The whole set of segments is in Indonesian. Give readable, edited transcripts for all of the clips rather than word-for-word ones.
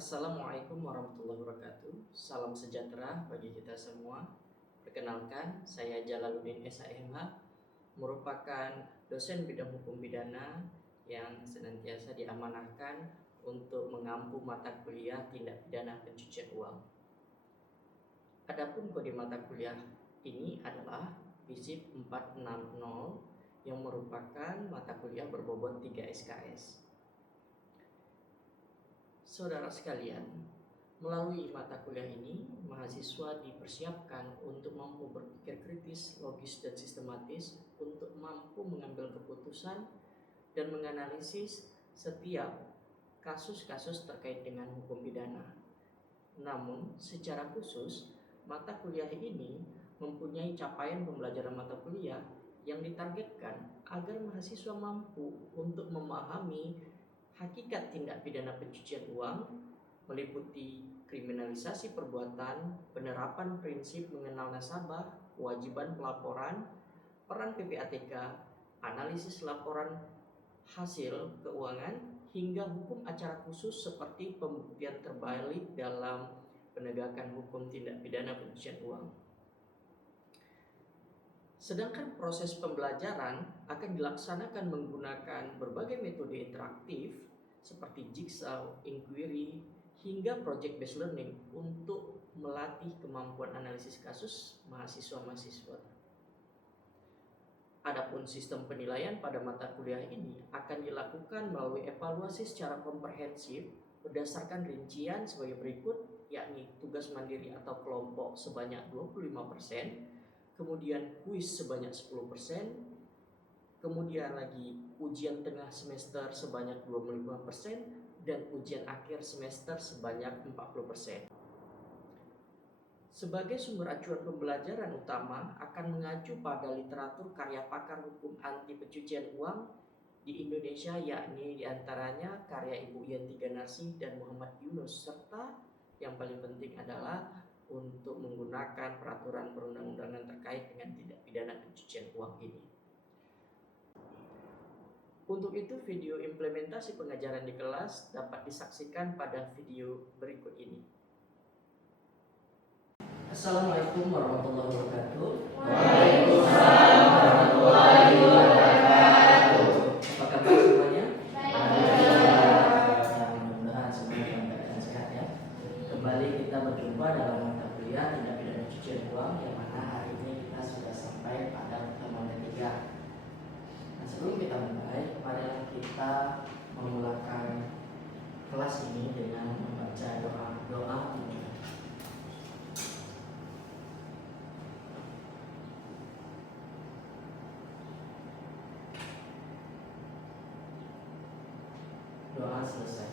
Assalamualaikum warahmatullahi wabarakatuh. Salam sejahtera bagi kita semua. Perkenalkan, saya Jalaluddin SHMH, merupakan dosen bidang hukum pidana yang senantiasa diamanahkan untuk mengampu mata kuliah tindak pidana pencucian uang. Adapun kode mata kuliah ini adalah FISIP 460 yang merupakan mata kuliah berbobot 3 SKS. Saudara sekalian, melalui mata kuliah ini, mahasiswa dipersiapkan untuk mampu berpikir kritis, logis, dan sistematis untuk mampu mengambil keputusan dan menganalisis setiap kasus-kasus terkait dengan hukum pidana. Namun, secara khusus, mata kuliah ini mempunyai capaian pembelajaran mata kuliah yang ditargetkan agar mahasiswa mampu untuk memahami hakikat tindak pidana pencucian uang, meliputi kriminalisasi perbuatan, penerapan prinsip mengenal nasabah, kewajiban pelaporan, peran PPATK, analisis laporan hasil keuangan, hingga hukum acara khusus seperti pembuktian terbalik dalam penegakan hukum tindak pidana pencucian uang. Sedangkan proses pembelajaran akan dilaksanakan menggunakan berbagai metode interaktif seperti jigsaw, inquiry, hingga project based learning untuk melatih kemampuan analisis kasus mahasiswa-mahasiswa. Adapun sistem penilaian pada mata kuliah ini akan dilakukan melalui evaluasi secara komprehensif berdasarkan rincian sebagai berikut, yakni tugas mandiri atau kelompok sebanyak 25%, kemudian kuis sebanyak 10%, kemudian lagi ujian tengah semester sebanyak 25%, dan ujian akhir semester sebanyak 40%. Sebagai sumber acuan pembelajaran utama akan mengacu pada literatur karya pakar hukum anti pencucian uang di Indonesia, yakni diantaranya karya Ibu Yanti Ganarsi dan Muhammad Yunus, serta yang paling penting adalah untuk menggunakan peraturan perundang-undangan terkait dengan tindak pidana pencucian uang ini. Untuk itu, video implementasi pengajaran di kelas dapat disaksikan pada video berikut ini. Assalamualaikum warahmatullahi wabarakatuh. Waalaikumsalam warahmatullahi wabarakatuh. Apa kabar semuanya? Baik. Mudah-mudahan semuanya dalam keadaan sehat ya. Kembali kita berjumpa dalam mata kuliah tindak pidana pencucian uang, yang mana hari ini kita sudah sampai pada pertemuan ketiga. Nah, sebelum kita mulai, marilah kita memulakan kelas ini dengan membaca doa dimulai. Doa selesai.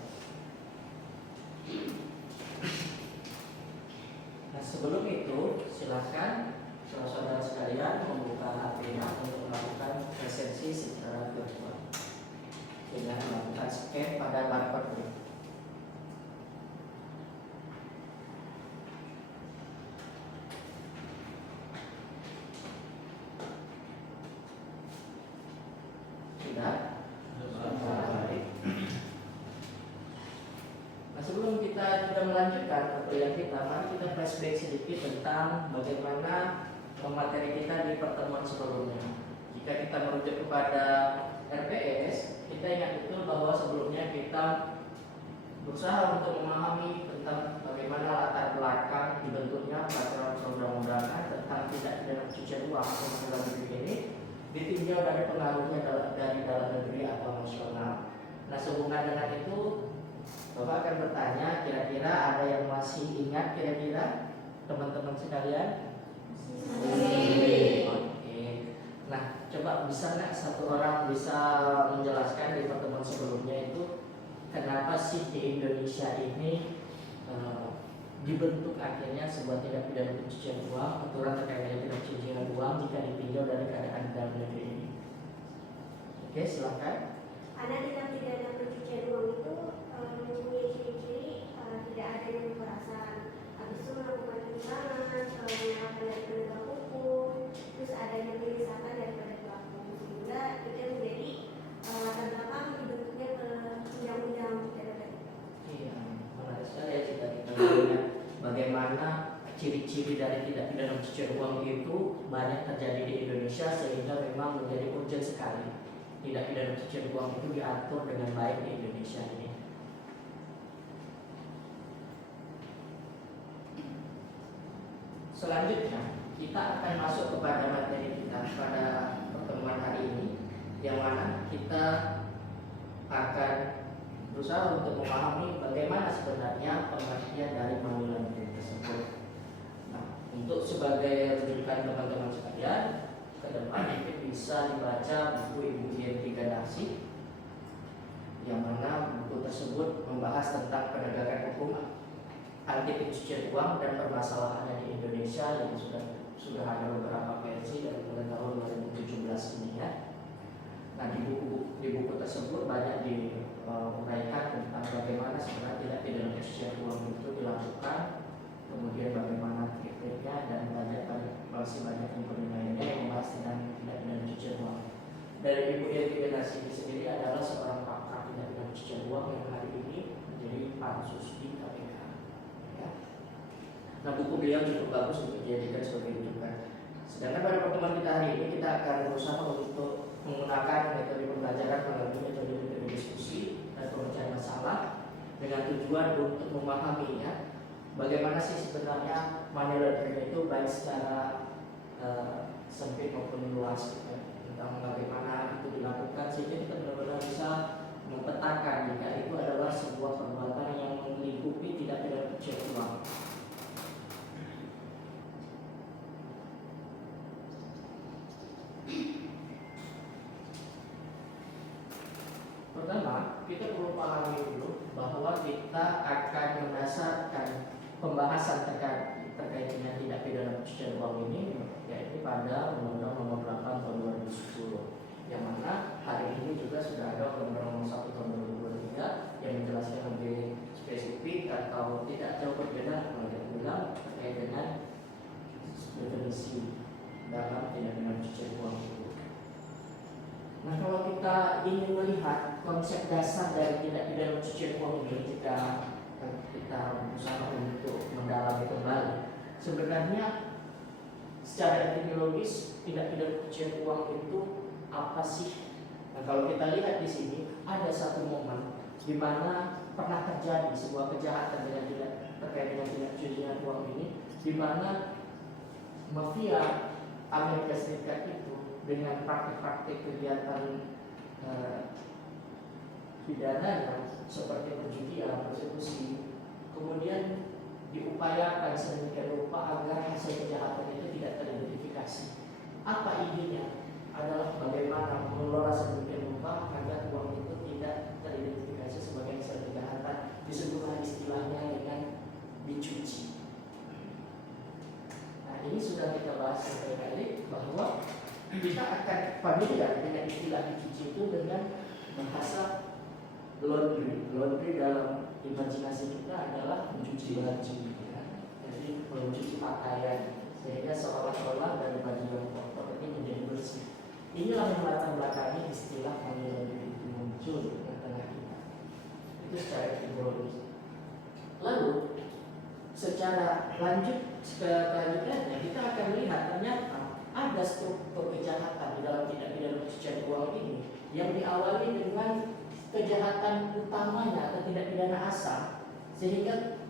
Nah, sebelum itu silakan saudara sekalian membuka HP-nya untuk melakukan presensi secara virtual dengan melakukan scan pada barcode. Sudah? Nah, sebelum kita juga melanjutkan ke kuliah kita, mari kita flashback sedikit tentang bagaimana materi kita di pertemuan sebelumnya. Jika kita merujuk kepada RPS, kita ingat betul bahwa sebelumnya kita berusaha untuk memahami tentang bagaimana latar belakang dibentuknya peraturan perundang-undangan tentang tindak pidana pencucian uang atau dalam negeri ini, ditinjau dari pengaruhnya dari dalam negeri atau nasional. Nah, sehubungan dengan itu, Bapak akan bertanya, kira-kira ada yang masih ingat kira-kira teman-teman sekalian? Oke. Nah, coba bisa nggak satu orang bisa menjelaskan di pertemuan sebelumnya itu kenapa sih di Indonesia ini dibentuk akhirnya sebuah tindak pidana pencucian uang, aturan terkait dengan tindak pencucian uang jika ditinjau dari keadaan dalam negeri ini? Oke, silakan. Karena tindak pidana pencucian uang itu mempunyai ciri-ciri tidak ada yang kekerasan, habis itu melakukan penyimpangan, menyalahkan dari penegak hukum, terus adanya penyisapan daripada pelaku, sehingga itu menjadi latar belakang dibentuknya ke undang-undang pidana. Iya, menarik sekali. ciri dari tindak pidana pencucian uang itu banyak terjadi di Indonesia, sehingga memang menjadi urgent sekali tindak pidana pencucian uang itu diatur dengan baik di Indonesia ini. Selanjutnya kita akan masuk kepada materi kita pada pertemuan hari ini, yang mana kita akan berusaha untuk memahami bagaimana sebenarnya pengertian dari money laundering tersebut. Nah, untuk sebagai rujukan teman-teman sekalian, ke depan mungkin bisa dibaca buku Ibu Yenti Ganarsi, yang mana buku tersebut membahas tentang penegakan hukum anti pencucian uang dan permasalahannya di Indonesia, yang sudah ada beberapa versi dari mulai tahun 2017 ini ya. Nah, di buku tersebut banyak diuraikan tentang bagaimana sebenarnya tindak pidana pencucian uang itu dilakukan, kemudian bagaimana kritiknya, dan masih banyak informasi lainnya yang membahas tentang tindak pidana pencucian uang. Dari Ibu Yenti Ganarsi ini sendiri adalah seorang pakar tindak pidana pencucian uang yang hari ini menjadi pansus di KPK. Ya. Nah, buku beliau cukup bagus untuk dijadikan sebagai rujukan. Sedangkan pada pertemuan kita hari ini kita akan berusaha untuk menggunakan metode pembelajaran melalui metode diskusi dan pemecahan masalah dengan tujuan untuk memahaminya bagaimana sih sebenarnya money laundering itu, baik secara sempit maupun luas gitu, tentang bagaimana itu dilakukan, sehingga kita benar-benar bisa mempetakan jika itu adalah sebuah perbuatan yang melingkupi tidak pidana pencucian uang. Pertama, kita perlu pahami dulu bahwa kita akan mendasarkan pembahasan terkait dengan tindak pidana pencucian uang ini yaitu pada Undang-Undang Nomor 8 Tahun 2010, yang mana hari ini juga sudah ada Undang-Undang Nomor 1 Tahun 2023 yang menjelaskan lebih spesifik atau tidak jauh berbeda kalau kita bilang terkait dengan definisi dalam tindak pidana pencucian uang itu. Nah, kalau kita ingin melihat konsep dasar dari tindak pidana pencucian uang ini, jika kita berusaha untuk mendalami kembali, sebenarnya secara etimologis tindak pidana pencucian uang itu apa sih? Nah, kalau kita lihat di sini ada satu momen di mana pernah terjadi sebuah kejahatan terkait dengan tindak pencucian uang ini, di mana mafia Amerika Serikat itu dengan praktik-praktik kegiatan pidananya seperti penjudian, persekusi, kemudian diupayakan sedemikian rupa agar hasil kejahatan itu tidak teridentifikasi. Apa idenya? Adalah bagaimana mengelola sedemikian rupa agar uang itu tidak teridentifikasi sebagai hasil kejahatan, disebutlah istilahnya dengan dicuci. Nah, ini sudah kita bahas berkali-kali bahwa kita akan familiar dengan istilah dicuci itu dengan bahasa laundry. Laundry dalam imajinasi kita adalah mencuci baju, ya. Jadi mencuci pakaian, sehingga seolah-olah dari baju yang kotor ini menjadi bersih. Inilah yang latar belakangnya istilah money laundry itu muncul di tengah-tengah kita. Itu secara etimologis. Lalu secara kelanjutannya kita akan melihat ternyata ada struktur kejahatan di dalam tindak pidana pencucian uang ini yang diawali dengan kejahatan utamanya atau tindak pidana asal, sehingga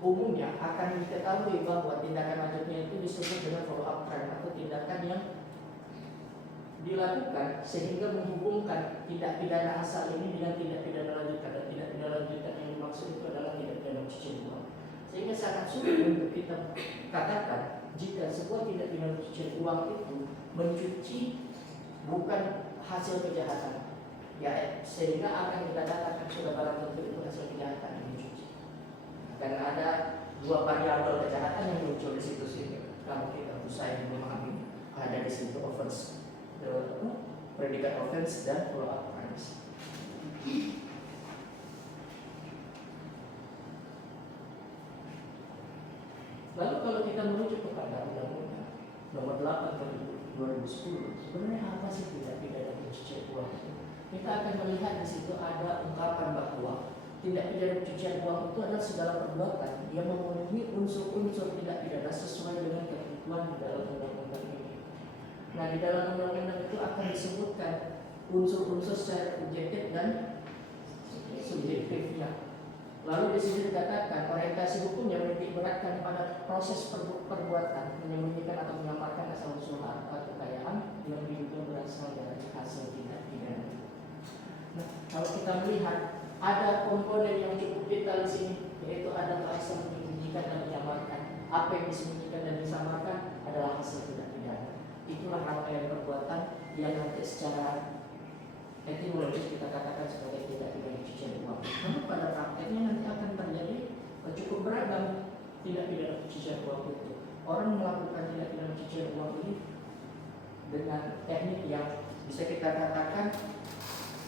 umumnya akan diketahui bahwa tindakan lanjutnya itu disebut dengan follow up crime atau tindakan yang dilakukan sehingga menghubungkan tindak pidana asal ini dengan tindak pidana lanjutan, dan tindak pidana lanjutan yang dimaksud itu adalah tindak pidana pencucian uang. Sehingga sangat sulit untuk kita katakan jika sebuah tindak pidana pencucian uang itu mencuci bukan hasil kejahatan, ya, sehingga akan kita katakan sudah barang tentu itu hasil kejahatan yang mencuci. Karena ada dua variabel kejahatan yang muncul di situ sini. Kalau kita usai memahami, ada di situ offense, predikat offense dan follow up crimes. Lalu kalau kita merujuk kepada Undang-Undang Nomor 8 Tahun 2010, sebenarnya apa sih tindak pidana pencucian uang itu? Kita akan melihat di situ ada ungkapan bahwa tindak pidana pencucian uang itu adalah segala perbuatan yang memenuhi unsur-unsur tindak pidana sesuai dengan ketentuan di dalam undang-undang ini. Nah, di dalam undang-undang itu akan disebutkan unsur-unsur secara objektif dan subjektifnya. Lalu di sini dikatakan orientasi hukum yang menitik beratkan pada proses perbuatan, menyembunyikan atau menyamarkan asal-usul harta kekayaan yang diduga berasal dari hasil tindak pidana. Nah, kalau kita melihat ada komponen yang cukup vital di sini, yaitu ada proses menyembunyikan dan menyamarkan. Apa yang disembunyikan dan disamarkan adalah hasil tindak pidana. Itulah rangkaian perbuatan yang nanti secara etimologis kita katakan sebagai tindak pidana pencucian uang. Namun pada prakteknya nanti akan terjadi cukup beragam tindak pidana pencucian uang itu. Orang melakukan tindak pidana pencucian uang ini dengan teknik yang bisa kita katakan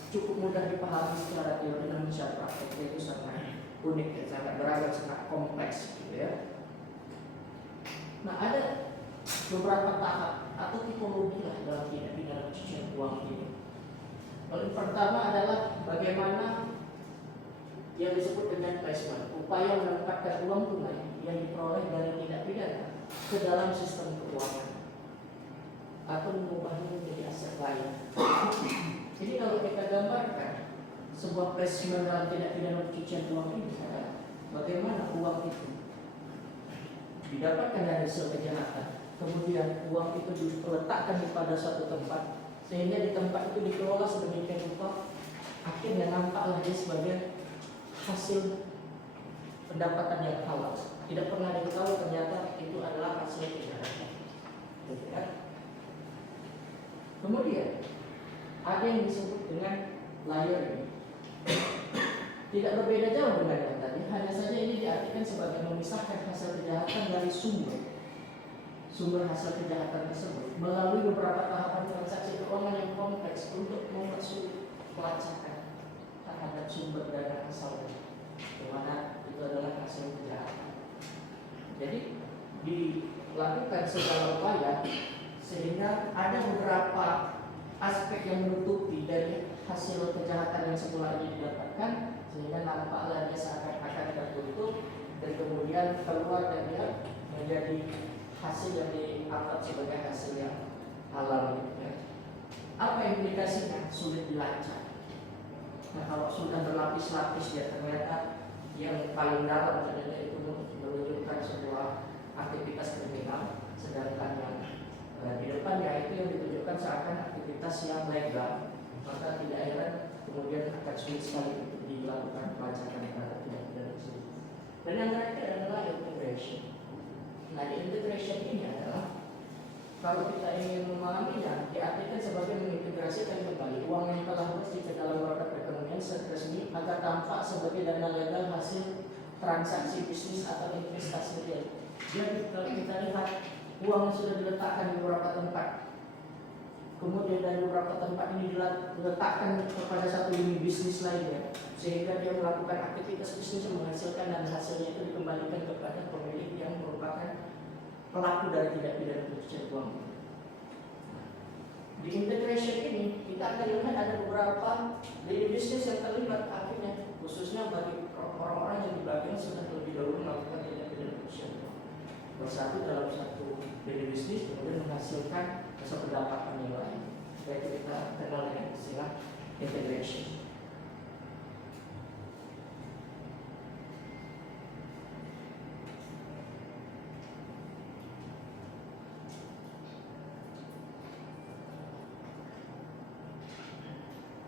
cukup mudah dipahami secara teori, namun secara prakteknya itu sangat unik, sangat beragam, sangat kompleks, gitu ya. Nah, ada beberapa tahap atau tipologi lah dalam tindak pidana pencucian uang ini. Yang pertama adalah bagaimana yang disebut dengan placement, upaya menempatkan uang tunai yang diperoleh dari tindak pidana ke dalam sistem keuangan atau mengubahnya menjadi aset lain. Jadi kalau kita gambarkan sebuah placement dalam tindak pidana pencucian uang ini adalah bagaimana uang itu didapatkan dari hasil kejahatan, kemudian uang itu diletakkan pada suatu tempat, sehingga di tempat itu dikelola sedemikian rupa akhirnya nampaklah dia sebagai hasil pendapatan yang halal. Tidak pernah diketahui ternyata itu adalah hasil kejahatan. Kemudian ada yang disebut dengan layer. Tidak berbeda jauh dengan yang tadi, hanya saja ini diartikan sebagai memisahkan hasil kejahatan dari sumber hasil kejahatan tersebut melalui beberapa tahapan transaksi keuangan yang kompleks untuk mempersulit pelacakan terhadap sumber dana asalnya, di mana itu adalah hasil kejahatan. Jadi dilakukan segala upaya sehingga ada beberapa aspek yang menutupi dari hasil kejahatan yang semula ini didapatkan, sehingga nampaklah dia seakan-akan tertutup dan kemudian keluar dan dia menjadi hasil yang dianggap sebagai hasil yang halal. Apa implikasinya? Sulit dilacak. Nah, kalau sudah berlapis-lapis ya ternyata yang paling dalam ternyata itu menunjukkan sebuah aktivitas kriminal, sedangkan yang di depannya itu yang ditunjukkan seakan aktivitas yang legal, maka tidak heran kemudian akan sulit sekali untuk dilakukan pelacakan terhadap tindak pidana tersebut. Dan yang terakhir adalah integration. Nah, di integration ini adalah kalau kita ingin memahaminya, diartikan sebagai mengintegrasikan kembali uang yang telah bersih ke dalam produk perekonomian secara resmi agar tampak sebagai dana legal hasil transaksi bisnis atau investasi real. Jadi kalau kita lihat uang yang sudah diletakkan di beberapa tempat, kemudian dari beberapa tempat ini diletakkan kepada satu unit bisnis lainnya, sehingga dia melakukan aktivitas bisnis yang menghasilkan dan hasilnya itu dikembalikan kepada pemilik yang merupakan pelaku dari tindak pidana pencucian uang. Di integration ini kita akan lihat ada beberapa unit bisnis yang terlibat akhirnya, khususnya bagi orang-orang yang di belakang sudah lebih dahulu melakukan tindak pidana pencucian uang. Bersatu dalam satu unit bisnis kemudian menghasilkan satu pendapatan yang lain. Yaitu kita kenal dengan istilah integration.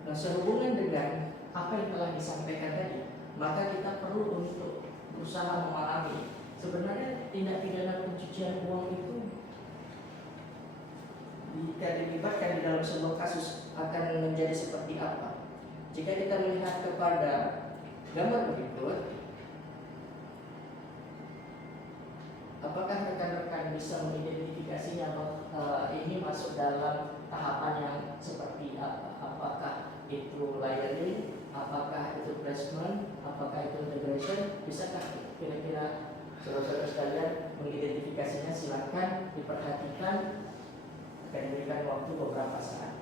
Nah, sehubungan dengan apa yang telah disampaikan tadi, maka kita perlu untuk berusaha memahami sebenarnya tindak pidana pencucian uang itu jika dilibatkan di dalam sebuah kasus akan menjadi seperti apa. Jika kita melihat kepada gambar berikut, apakah rekan-rekan bisa mengidentifikasinya ini masuk dalam tahapan yang seperti apa? Apakah itu layering, apakah itu placement, apakah itu integration? Bisakah kira-kira saudara-saudara sekalian mengidentifikasinya? Silakan diperhatikan. Akan diberikan waktu beberapa saat.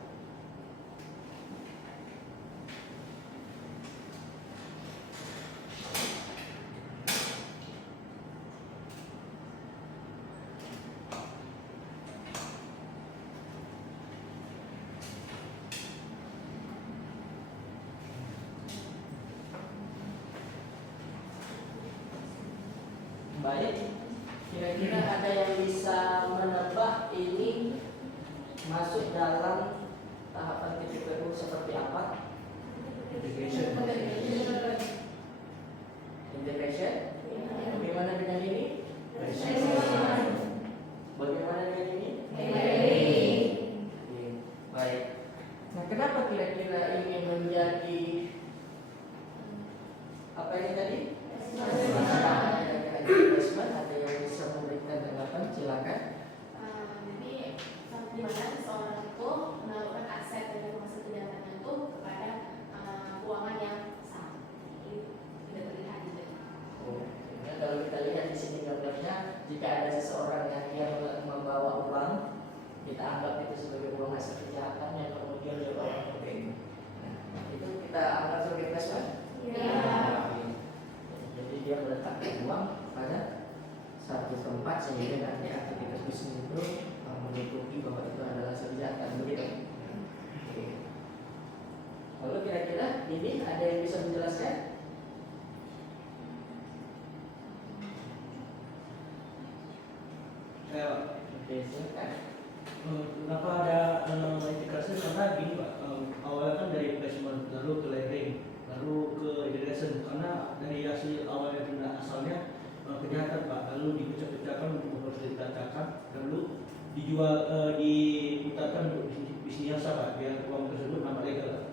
Baik, kira-kira ada yang bisa menebak ini masuk dalam tahapan TPPU seperti apa? Integration. Integration? Bagaimana dengan ini? Bagaimana dengan ini? Oke, baik. Nah, kenapa kira-kira ini menjadi apa ini tadi? Ada yang bisa memberikan tanggapan? Silakan. Jadi di mana seseorang itu menaruhkan aset dari hasil kejahatannya itu kepada keuangan yang sah, jadi tidak terlihat gitu. Nah, kalau kita lihat di sini gambarnya, jika ada seseorang yang dia membawa uang, kita anggap itu sebagai uang hasil kejahatan yang kemudian dia bawa ke bank. Nah, itu kita anggap sebagai investment. Jadi dia meletakkan uang pada satu tempat sehingga nanti aktivitas bisnis itu mengikuti bahwa itu adalah hasil kejahatan, begitu. Oke. Lalu kira-kira ini ada yang bisa menjelaskan? Oke, silakan. Kenapa ada integrasi? Karena gini Pak, awalnya kan dari investment lalu ke lending, lalu ke integration. Karena dari hasil awalnya benda asalnya kejahatan Pak, lalu dipecah-pecahkan untuk mempertentangkan, lalu dijual, diputarkan untuk bisnis yang sah Pak, biar uang tersebut nampak legal Pak.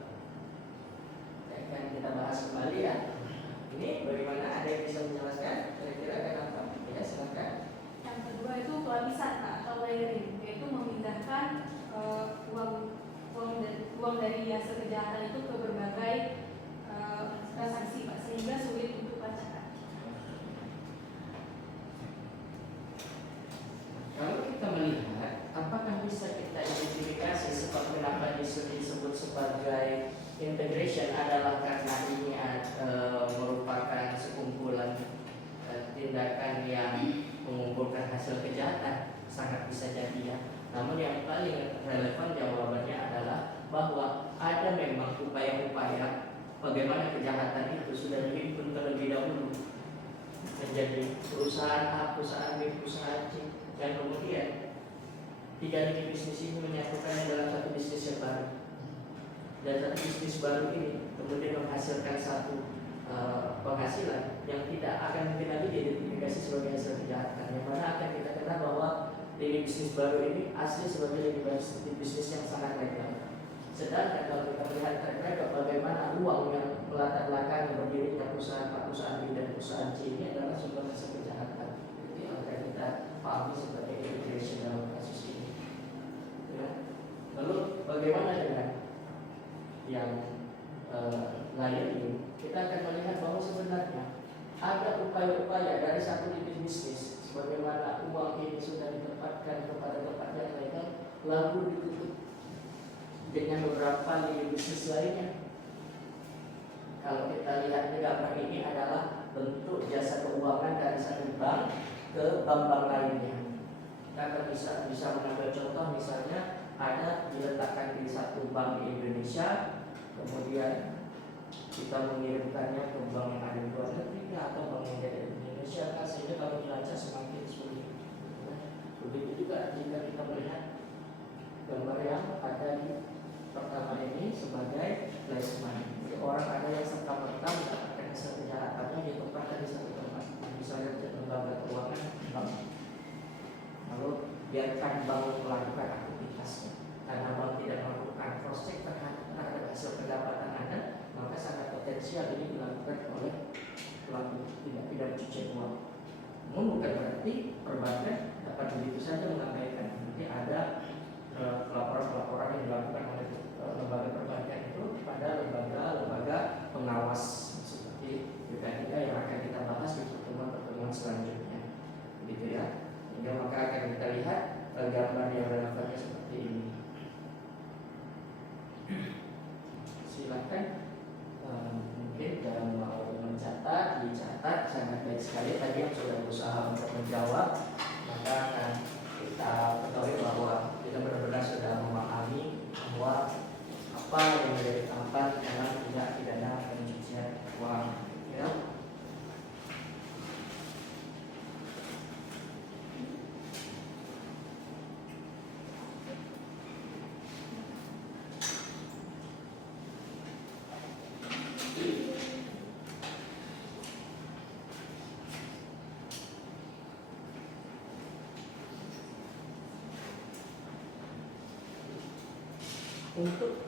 Akan kita bahas kembali ya. Ini bagaimana, ada yang bisa menjelaskan? Kira-kira kenapa? Ya, silakan. Yang kedua itu pelapisan Pak, atau layering, yaitu memindahkan uang dari hasil kejahatan itu ke berbagai transaksi Pak, sehingga sulit untuk pelacakan. Kalau kita melihat, apakah bisa kita identifikasi sebab kenapa disebut sebagai integration adalah karena ini merupakan sekumpulan tindakan yang mengumpulkan hasil kejahatan? Sangat bisa jadi ya. Namun yang paling relevan jawabannya adalah bahwa ada memang upaya-upaya bagaimana kejahatan itu sudah dihimpun terlebih dahulu menjadi perusahaan A, perusahaan B, perusahaan C, dan kemudian tiga lini bisnis ini menyatukannya dalam satu bisnis yang baru. Dan satu bisnis baru ini kemudian menghasilkan satu penghasilan yang tidak akan mungkin lagi diidentifikasi sebagai hasil kejahatan, yang mana akan kita kenal bahwa lini bisnis baru ini asli sebagai lini bisnis yang sangat legal. Sedangkan kalau kita melihat track record bagaimana uang yang melatar belakangi berdirinya perusahaan A, perusahaan B, dan perusahaan C ini adalah sebuah hasil kejahatan. Itu yang akan kita pahami sebagai integration dalam kasus ini. Ya. Lalu bagaimana dengan yang lain ini? Kita akan melihat bahwa sebenarnya ada upaya-upaya dari satu lini bisnis, sebagaimana uang ini sudah ditempatkan kepada tempat yang legal, lalu ditutup dengan beberapa lini bisnis lainnya. Kalau kita lihat di gambar ini adalah bentuk jasa keuangan dari satu bank ke bank-bank lainnya. Kita akan bisa mengambil contoh, misalnya ada diletakkan di satu bank di Indonesia, kemudian kita mengirimkannya ke bank yang ada di luar negeri atau bank yang ada di Indonesia, sehingga kalau dilacak semakin sulit. Begitu juga jika kita melihat gambar yang ada di pertama ini sebagai placement. Jadi orang ada yang serta-merta mendapatkan hasil kejahatannya ditempatkan di satu tempat, misalnya lembaga keuangan bank. Lalu biarkan bank melakukan aktivitasnya. Karena bank tidak melakukan cross check terhadap hasil pendapatan Anda, maka sangat potensial ini dilakukan oleh pelaku tindak pidana pencucian uang. Namun bukan berarti perbankan dapat begitu saja mengabaikan. Nanti ada pelaporan-pelaporan yang dilakukan oleh lembaga perbankan itu kepada lembaga pengawas seperti BPK yang akan kita bahas di pertemuan selanjutnya, begitu ya. Sehingga maka akan kita lihat gambar yang relevannya seperti ini. Silakan, mungkin yang mau mencatat, dicatat, sangat baik sekali tadi yang sudah berusaha untuk menjawab. Maka akan kita ketahui bahwa kita benar-benar sudah memahami bahwa apa yang menjadi tempat dalam tindak pidana pencucian uang. Ya. Untuk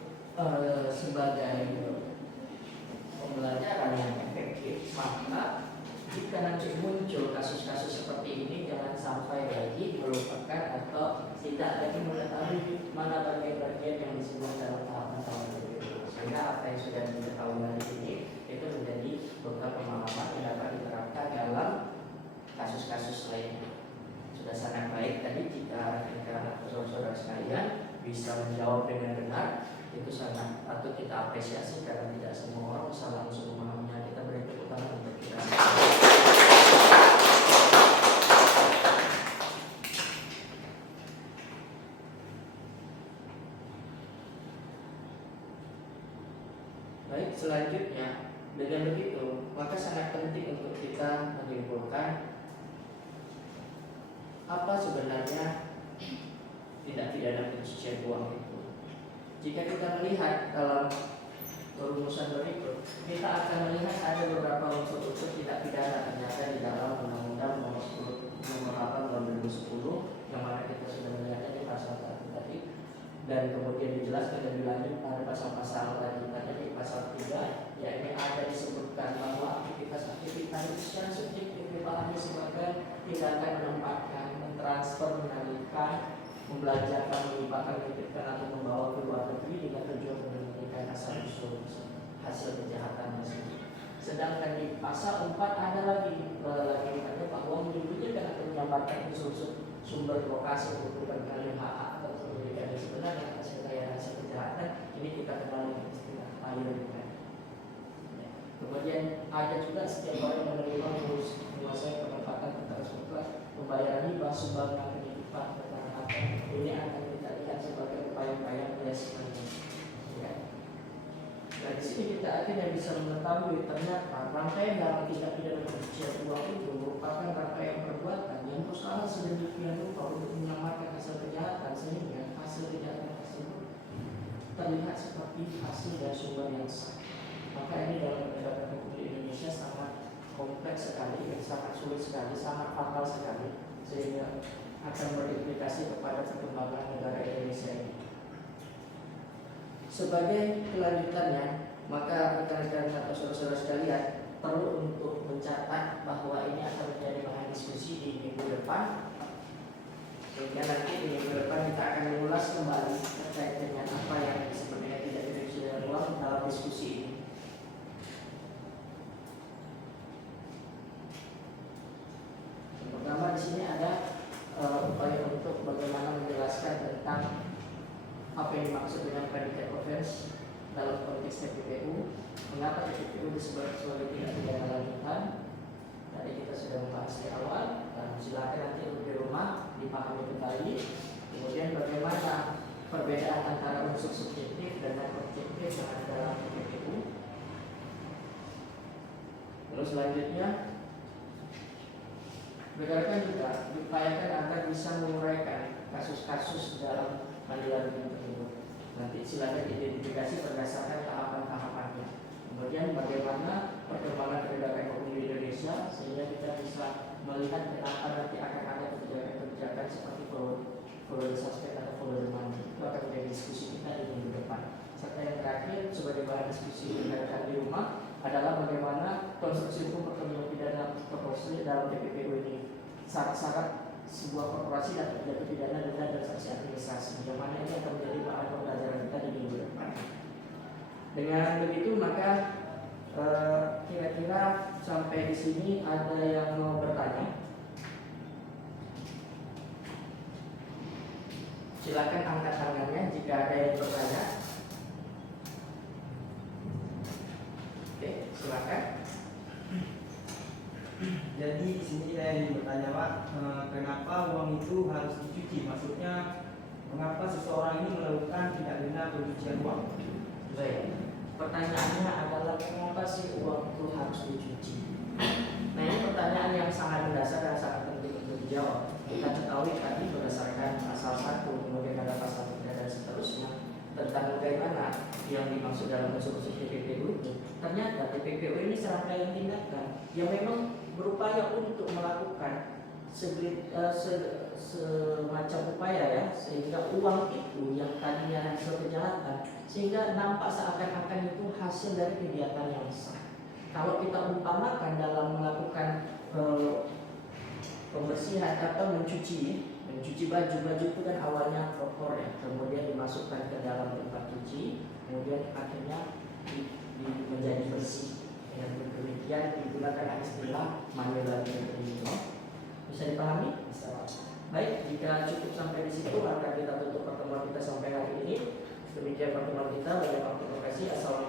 sebagai pembelajaran yang efektif, maka jika nanti muncul kasus-kasus seperti ini, jangan sampai lagi melupakan atau tidak lagi mengetahui mana bagian-bagian yang disebut dalam tahapan PPPU, sehingga apa yang sudah diketahui hari ini itu menjadi bekal pemahaman yang dapat diterapkan dalam kasus-kasus lainnya. Sudah sangat baik tadi jika saudara-saudara sekalian bisa menjawab dengan benar, itu sangat patut kita apresiasi karena tidak semua orang bisa langsung memahaminya. Kita beri tepuk tangan untuk kita. Baik, selanjutnya dengan begitu maka sangat penting untuk kita menyimpulkan apa sebenarnya tindak pidana pencucian uang itu. Jika kita melihat dalam rumusan berikut, kita akan melihat ada beberapa unsur-unsur tindak pidana ternyata di dalam Undang-Undang Nomor 8 Tahun 2010 yang mana kita sudah melihatnya di pasal 1 tadi, dan kemudian dijelaskan lebih lanjut pada pasal-pasal lanjutannya di pasal 3, yakni ada disebutkan bahwa aktivitas itu secara subjektif dipahami sebagai tindakan menempatkan, mentransfer, mengalihkan, membelajarkan, melimpahkan, menitipkan atau membawa ke luar negeri dengan tujuan menyembunyikan asal-usul hasil kejahatan tersebut. Sedangkan di pasal 4 ada lagi bahwa menyembunyikan atau menyamarkan unsur sumber lokasi untuk berkali hak atau kepemilikan yang sebenarnya hasil kekayaan hasil kejahatan, ini kita kenal dengan istilah payung. Kemudian ada juga setiap orang yang menerima menguasai penempatan terstruktur pembayaran hibah, sumbangan, penitipan, ini akan kita lihat sebagai upaya-upaya placement. Ya. Nah, di sini kita akhirnya bisa mengetahui ternyata rangkaian dalam tindak pidana pencucian uang itu merupakan rangkaian perbuatan yang berusaha sedemikian rupa untuk menyamarkan hasil kejahatan sehingga hasil kejahatan tersebut terlihat seperti hasil dari sumber yang sah. Maka ini dalam penegakan hukum di Indonesia sangat kompleks sekali, sangat sulit sekali, sangat fatal sekali, sehingga akan berimplikasi kepada perkembangan negara Indonesia ini. Sebagai kelanjutannya, maka rekan-rekan atau saudara-saudara sekalian perlu untuk mencatat bahwa ini akan menjadi bahan diskusi di minggu depan. Sehingga nanti di minggu depan kita akan mengulas kembali terkait dengan apa yang sebenarnya tidak dimention ruang dalam diskusi ini. Yang pertama di sini ada upaya untuk bagaimana menjelaskan tentang apa yang dimaksud dengan predicate offense dalam konteks TPPU, mengapa TPPU disebut sebagai tindak pidana lanjutan. Tadi kita sudah membahas di awal, dan silakan nanti di rumah dipahami kembali. Kemudian bagaimana perbedaan antara unsur subjektif dan objektif yang ada dalam TPPU. Lalu selanjutnya rekan-rekan juga diupayakan agar bisa menguraikan kasus-kasus dalam pengadilan tersebut. Nanti silakan identifikasi berdasarkan tahapan-tahapannya. Kemudian bagaimana perkembangan penegakan hukum di Indonesia sehingga kita bisa melihat kenapa nanti akan ada kebijakan-kebijakan seperti follow the suspect atau follow the money. Itu akan menjadi diskusi kita di minggu depan. Serta yang terakhir sebagai bahan diskusi rekan-rekan di rumah adalah bagaimana konstruksi hukum perkembangan pidana korporasi dalam TPPU ini. Syarat-syarat sebuah korporasi dapat jatuh pidana, denda, dan sanksi administrasi. Yang mana ini akan menjadi bahan pembelajaran kita di minggu depan. Dengan begitu maka kira-kira sampai di sini ada yang mau bertanya? Silakan angkat tangannya jika ada yang bertanya. Oke, silakan. Jadi di sini saya ingin bertanya Pak, kenapa uang itu harus dicuci? Maksudnya mengapa seseorang ini melakukan tindak pidana pencucian uang? Baik, pertanyaannya adalah kenapa sih uang itu harus dicuci? Nah, ini pertanyaan yang sangat mendasar dan sangat penting untuk dijawab. Kita ketahui tadi berdasarkan pasal 1, kemudian ada pasal 3 dan seterusnya tentang bagaimana yang dimaksud dalam unsur-unsur TPPU itu. Ternyata TPPU ini serangkaian tindakan yang memang berupaya untuk melakukan semacam upaya ya, sehingga uang itu yang tadinya hasil kejahatan sehingga nampak seakan-akan itu hasil dari kegiatan yang sah. Kalau kita umpamakan dalam melakukan pembersihan atau mencuci baju itu kan awalnya kotor ya, kemudian dimasukkan ke dalam tempat cuci, kemudian akhirnya menjadi bersih. Dengan demikian digunakan istilah manual laundry. Bisa dipahami? Bisa. Baik, jika cukup sampai di situ maka kita tutup pertemuan kita sampai hari ini. Demikian pertemuan kita. Banyak terima kasih. Assalamualaikum.